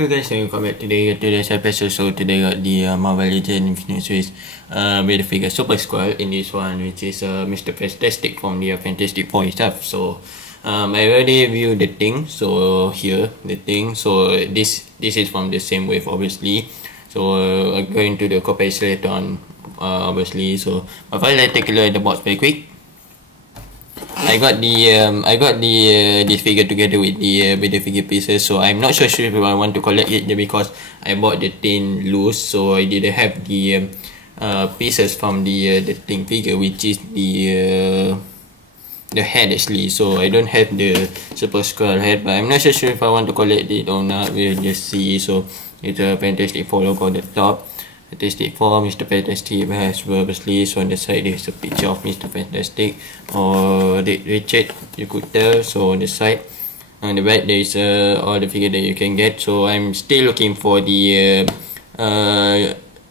Hey guys, welcome back today. Today's episode. So today got the Marvel Legend Infinite Series with the figure Super Squirrel in this one, which is Mr. Fantastic from the Fantastic Four itself. So I already viewed the thing. So here the thing. So this is from the same wave, obviously. So I'm going to the copy later on, obviously. So but first let's take a look at the box very quick. I got the this figure together with the figure pieces, so I'm not sure if I want to collect it because I bought the tin loose, so I didn't have the pieces from the tin figure, which is the head actually. So I don't have the Super Squirrel head, but I'm not sure if I want to collect it or not. We'll just see. So it's a Fantastic Four logo on the top. Fantastic Four, Mr. Fantastic has obviously. So on the side there's a picture of Mr. Fantastic or Richard, you could tell. So on the side, on the back there is all the figure that you can get. So I'm still looking for the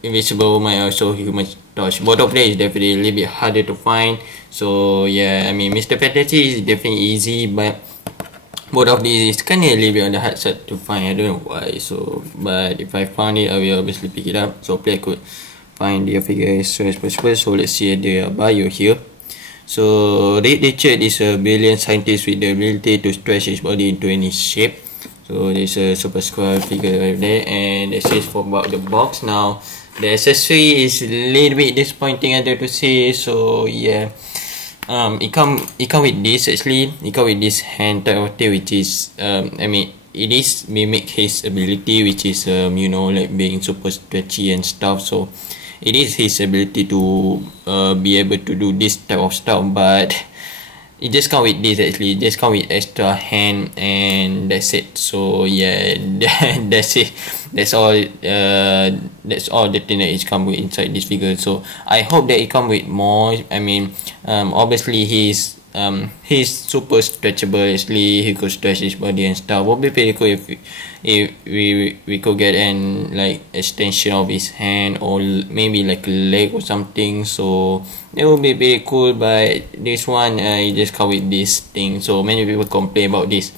Invisible Woman, also Human Torch. Both of them is definitely a little bit harder to find. So yeah, I mean Mr. Fantastic is definitely easy, but both of these is kind of a little bit on the hard side to find. I don't know why. So, but if I found it, I will obviously pick it up. So hopefully I could find the figure as soon as possible. So let's see the bio here. So Richard is a brilliant scientist with the ability to stretch his body into any shape. So there's a Super Squirrel figure right there, and it says for about the box. Now the accessory is a little bit disappointing, I have to say. So yeah. It come with this actually. It come with this hand type of thing, which is I mean it is mimic his ability, which is you know, like being super stretchy and stuff. So it is his ability to be able to do this type of stuff, but it just come with this actually. It just come with extra hand, and that's it. So yeah, that's it. That's all the thing that is come with inside this figure. So I hope that it come with more. I mean obviously he's super stretchable actually. He could stretch his body and stuff. Would be pretty cool if we could get an like extension of his hand, or maybe like a leg or something. So it would be pretty cool. But this one it just come with this thing. So many people complain about this.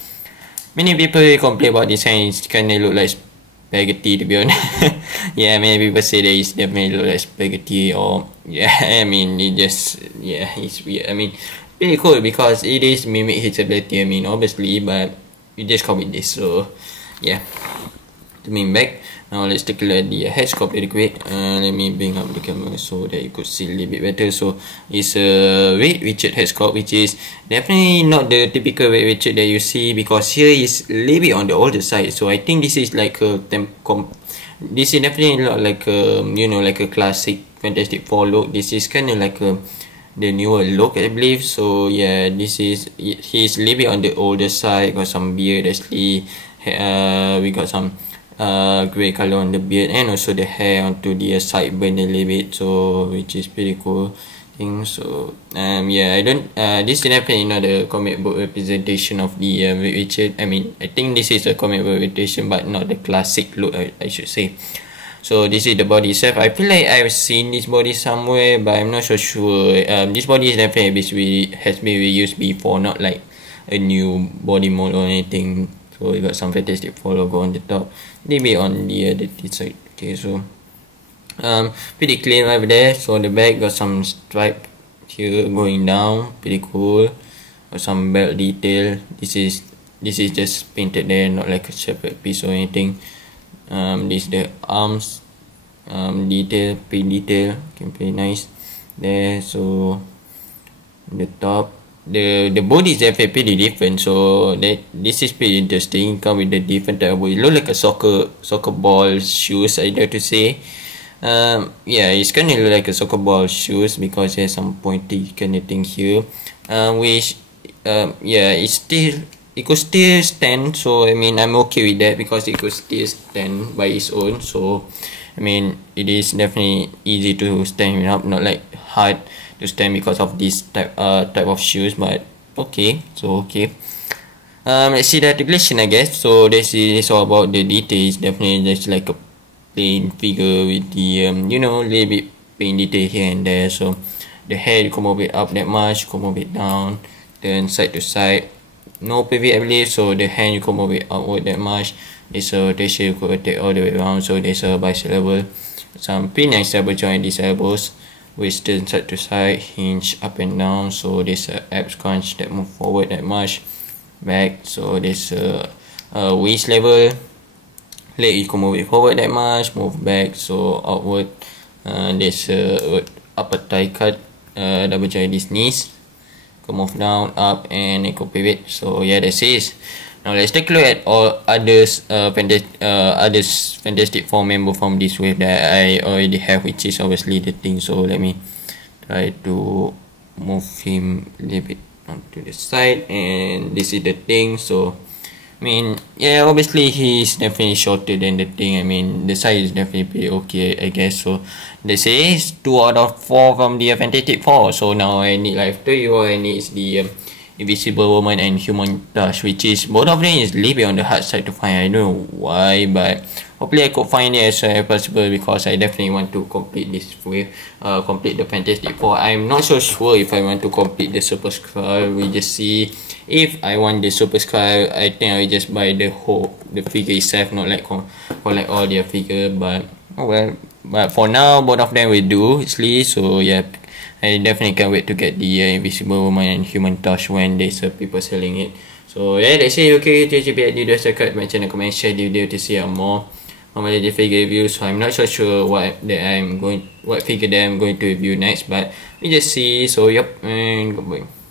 Many people complain about this hand. It kind of look like spaghetti, to be honest. Yeah, many people say that it's definitely look like spaghetti, or yeah, I mean it just, yeah, it's weird. I mean pretty cool because it is mimic his ability, I mean obviously, but it just come with this. So yeah, to me back. Now let's take a look at the head sculpt really quick. Let me bring up the camera so that you could see a little bit better. So it's a Red Richard head sculpt, which is definitely not the typical Red Richard that you see, because here is a little bit on the older side. So I think this is like a this is definitely not like a, you know, like a classic Fantastic Four look. This is kind of like a the newer look, I believe. So yeah, this is, he's a little bit on the older side. Got some beard actually. We got some grey color on the beard, and also the hair onto the sideburn a little bit. So which is pretty cool thing. So yeah, I don't this is definitely not a comic book representation of the Richard. I mean I think this is a comic book representation, but not the classic look, I should say. So this is the body itself. I feel like I've seen this body somewhere, but I'm not so sure. This body is definitely has been reused before, not like a new body mold or anything. So we got some Fantastic Four logo on the top, maybe on the side. Okay, so pretty clean over there. So the back got some stripe here going down, pretty cool. Got some belt detail. This is just painted there, not like a separate piece or anything. This is the arms detail, paint detail, okay, pretty nice there. So the top, the body is definitely pretty different. So this is pretty interesting. Come with the different type of body. It look like a soccer ball shoes, I dare to say. Yeah, it's kind of like a soccer ball shoes because there's some pointy kind of thing here. Which yeah, it could still stand. So I mean I'm okay with that because it could still stand by its own. So I mean it is definitely easy to stand up, not like hard to stand because of this type of shoes. But okay, so okay. Let's see the articulation, I guess. So this is all about the details. Definitely just like a plain figure with the you know, little bit paint detail here and there. So the head, you can move it up that much, you can move it down, then side to side. No pivot, I believe. So the hand, you can move it outward that much. There's a rotation, you could rotate all the way around. So there's a bicep level, some pretty nice elbow joint, these elbows, which turn side to side, hinge up and down. So there's a abs crunch that move forward that much, back. So there's a waist level, leg you can move it forward that much, move back, so outward. There's a upper thigh cut, double joint these knees, can move down, up, and it could pivot. So yeah, that's it. Now let's take a look at all others Fantastic Four member from this wave that I already have, which is obviously the Thing. So let me try to move him a little bit onto the side, and this is the Thing. So I mean, yeah, obviously he's definitely shorter than the Thing. I mean, the size is definitely pretty okay, I guess. So this is 2 out of 4 from the Fantastic Four. So now I need like 3 or I need the Invisible Woman and Human Torch, which is both of them is a little bit on the hard side to find. I don't know why, but hopefully I could find it as soon as possible, because I definitely want to complete this wave, complete the Fantastic Four. I'm not so sure if I want to complete the Super Skrull. We just see. If I want the Super Skrull, I think I will just buy the figure itself, not like collect all their figure. But oh well. But for now, both of them will do easily. So yeah, I definitely can't wait to get the Invisible Woman and Human Torch when there's people selling it. So yeah, that's it. Okay, TGP, do subscribe my channel, comment, share the video to see more the figure reviews. So I'm not so sure what figure that I'm going to review next, but we just see. So yep, and goodbye.